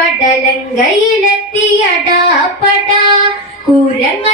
പടലങ്കയിലെത്തിയടാ പടാ. കൂരങ്ങന്മാർ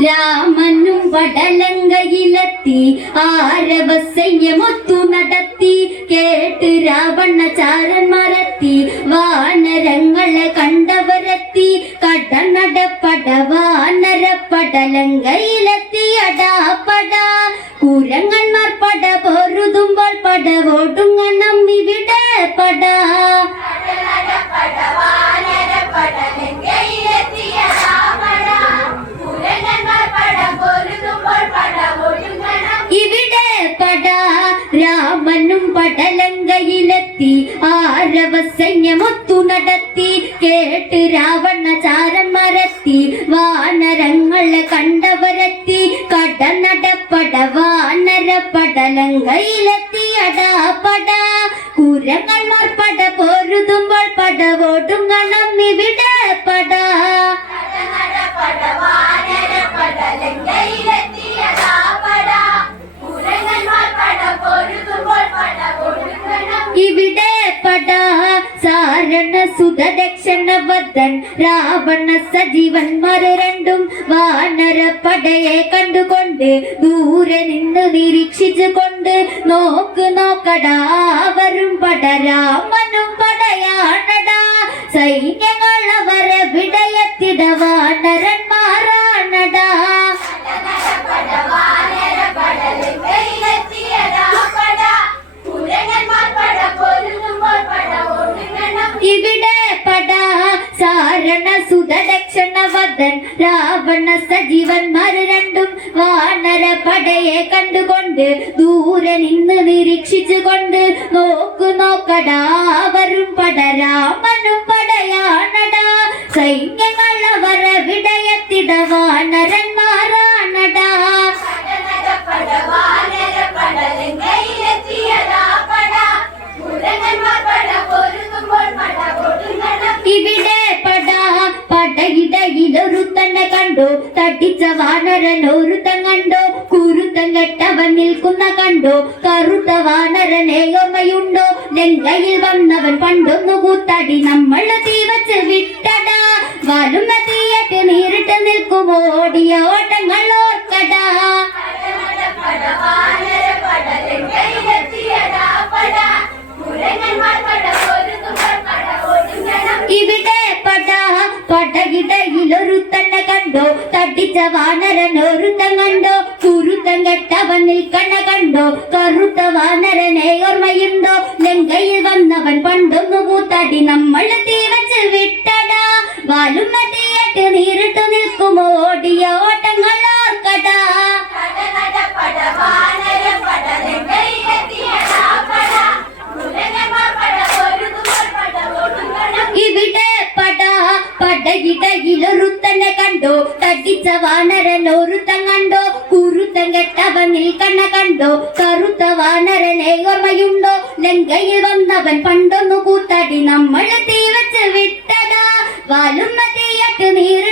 രാമനും പടലങ്കയിലെത്തി ആരവ സൈന്യമൊത്തു നടത്തി. കേട്ട് രാവണ ചാരന്മാരെത്തി വാനരങ്ങളെ കണ്ടവരെത്തി. കടനടപ്പട വാനര പടലങ്കയിലെത്തി അടാപ്പട കുരങ്ങന്മാർ പട പൊരുതുമ്പോൾ പട ഓടുങ്ങണം ഇവിടെ പട. പടലങ്കയിലെത്തി ആരവ സൈന്യമൊത്തു നടത്തി കേട്ട് രാവണ ചാരം മരത്തി വാനരങ്ങളെ കണ്ടവരെത്തി കടനടപ്പട വാനര പടലങ്കയിലെത്തി അടാ പട. കുരങ്ങന്മാർ പട പോരുതുമ്പോൾ പട കണം ഇവിടെ പട. ഇവിടെ സാരണ സുതദക്ഷണ വദൻ രാവണ സജീവന്മാർ രണ്ടും വാനര പടയെ കണ്ടുകൊണ്ട് ദൂരെ നിന്ന് നിരീക്ഷിച്ചു കൊണ്ട് നോക്ക് നോക്കടാ വരും പട രാമനും സാരണ രാവണ സജീവന്മാർ രണ്ടും വാനര പടയെ കണ്ടുകൊണ്ട് ദൂരെ നിന്ന് നിരീക്ഷിച്ചുകൊണ്ട് നോക്കു നോക്കടാ വരും പട രാമനും പടയാണടാ. സൈന്യങ്ങൾ കണ്ടു തട്ടിച്ച വാനരൻ ഒരുത്തൻ കണ്ടോ കുരുത്തൻ കെട്ടവൻ നിൽക്കുന്ന കണ്ടോ കറുത്ത വാനരൻ ഏകമയുണ്ടോ ലങ്കയിൽ വന്നവൻ പണ്ടൊന്നു കൂത്താടി നമ്മൾ തീ വച്ച് വിട്ടടാ വരുന്ന തീയറ്റ് നേരിട്ട് നിൽക്കുമോ ഓടിയ ഓട്ടങ്ങൾ വാനരൻ ഒരുത്തം കണ്ടോ? കുരുത്തം കെട്ടവൻ നിൽക്കണ കണ്ടോ? കറുത്ത വാനരനെ ഓർമ്മയുണ്ടോ? ലങ്കയിൽ വന്നവൻ പണ്ടൊന്നു കൂത്താടി നമ്മൾ തീ വച്ച് വിട്ടടാ. വാലും ഒരുത്തൻ കണ്ടോ? കുരുത്തൻ കെട്ടവൻ നിൽക്കണ കണ്ടോ? കറുത്ത വാനരനെ ഓർമ്മയുണ്ടോ? ലങ്കയിൽ വന്നവൻ പണ്ടൊന്നു കൂത്താടി നമ്മൾ തീ വെച്ച് വിട്ടടാ വാലും തീയട്ട് നേരിട്ട്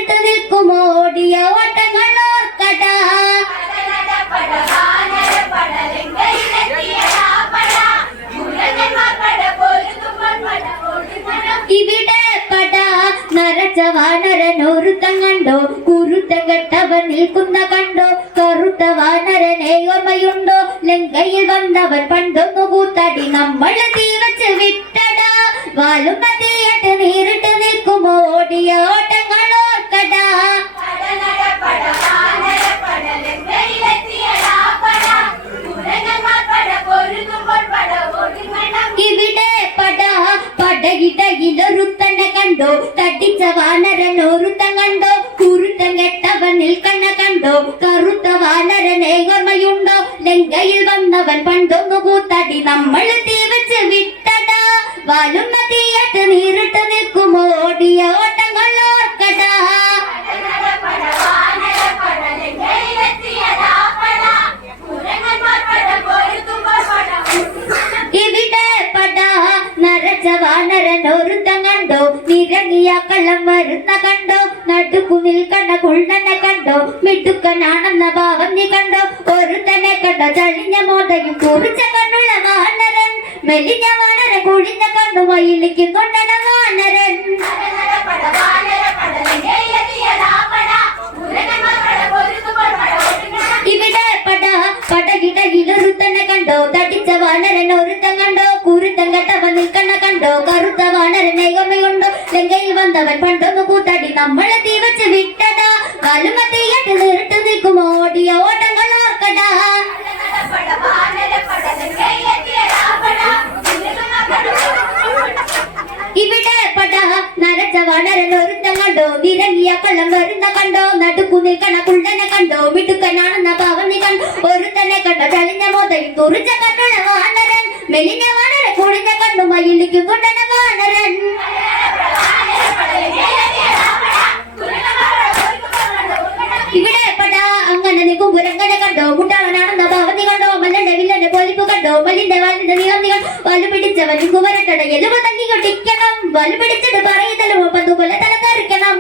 നരച്ച വാനരൻ ഒരുത്തൻ കണ്ടോ കുരുത്തൻ കെട്ടവൻ നിൽക്കുന്ന കണ്ടോ കറുത്ത വാനരനെ ഓർമ്മയുണ്ടോ ലങ്കയിൽ വന്നവൻ പണ്ടൊന്നു കൂത്താടി നമ്മൾ തീ വച്ച് വിട്ടടാ വാലും തീയട്ട് നേരിട്ട് നിൽക്കുമോ ഓടിയ ഓട്ടങ്ങൾ ഓർക്കടാ ഇവിടെ പട പടയിടയിലൊരുത്തനെ കണ്ടോ തട്ടിച്ച വാനരൻ ഒരുത്തൻ കണ്ടോ? കുരുത്തൻ കെട്ടവൻ നിൽക്കണ കണ്ടോ? കറുത്ത വാനരനെ ഓർമ്മയുണ്ടോ? ലങ്കയിൽ വന്നവൻ പണ്ടൊന്നു കൂത്തടി നമ്മൾ തീ വെച്ച് വിട്ടടാ വാലും തീയട്ട് നേരിട്ട് നിൽക്കുമോ ഓടിയ കണ്ടോ. നടുക്കുവിൽ കണ്ട കുള്ളനെ കണ്ടോ. മിടുക്കനാണെന്ന ഭാവം നീ കണ്ടോ. ഒരുത്തനെ കണ്ടോ. ചളിഞ്ഞ മോതയും കുറിച്ച കണ്ണുള്ള വാനരൻ. മെലിഞ്ഞ വാനരൻ കുഴിഞ്ഞ കണ്ണു മയിലിക്കുന്നുണ്ടന വാനരൻ. ഇവിടെ പട പടകിടയിലൊരുത്തനെ കണ്ടോ. തടിച്ച വാനരൻ ഒരുത്തൻ കണ്ടോ. കുരുത്തൻ കെട്ടവൻ നിൽക്കണ കണ്ടോ. കറുത്ത വാനരൻ ഏകമയുണ്ടോ ലങ്കയിൽ വന്നവൻ കൂത്താടി നമ്മളെ തീ വെച്ച് വിട്ടതാ. കലുമ തീയിട്ട് നിർട്ട് നിൽക്കും ഓടിയ ഓട്ടങ്ങൾ ഓർക്കടാ. ഇവിടെ പട നരച്ച വാനരൻ ഒരുത്തൻ കണ്ടോ? നിരങ്ങിയ കള്ളം വരുന്ന കണ്ടോ? നടുക്കു നിൽക്കണ കുണ്ടനെ കണ്ടോ? മിടുക്കനാണെന്ന പവനി കണ്ടോ ഒരുത്തനെ കണ്ടോ ചളിഞ്ഞ മോതയും തുറിച്ച കണ്ടുള്ള വാനരൻ. മെലിഞ്ഞ വാനരൻ കുളിഞ്ഞ കണ്ടു മയിലിക്കും കൊണ്ടന വാനരൻ ഇവിടെ പട അങ്ങനെ നീ കുമ്പുരങ്ങനെ കണ്ടോ? മുട്ടാളനാണെന്ന ഭാവത്തി കണ്ടോ? മല്ലന്റെ വില്ലന്റെ പോലിപ്പ് കണ്ടോ? മല്ലിന്റെ വാലിന്റെ നീളം നീളം വലു പിടിച്ചവൻ കുമരട്ടട എലുവ തങ്ങി കൊട്ടിക്കണം. വലു പിടിച്ചിട്ട് പറയുന്നല്ലോ പന്തു പോലെ തല കറിക്കണം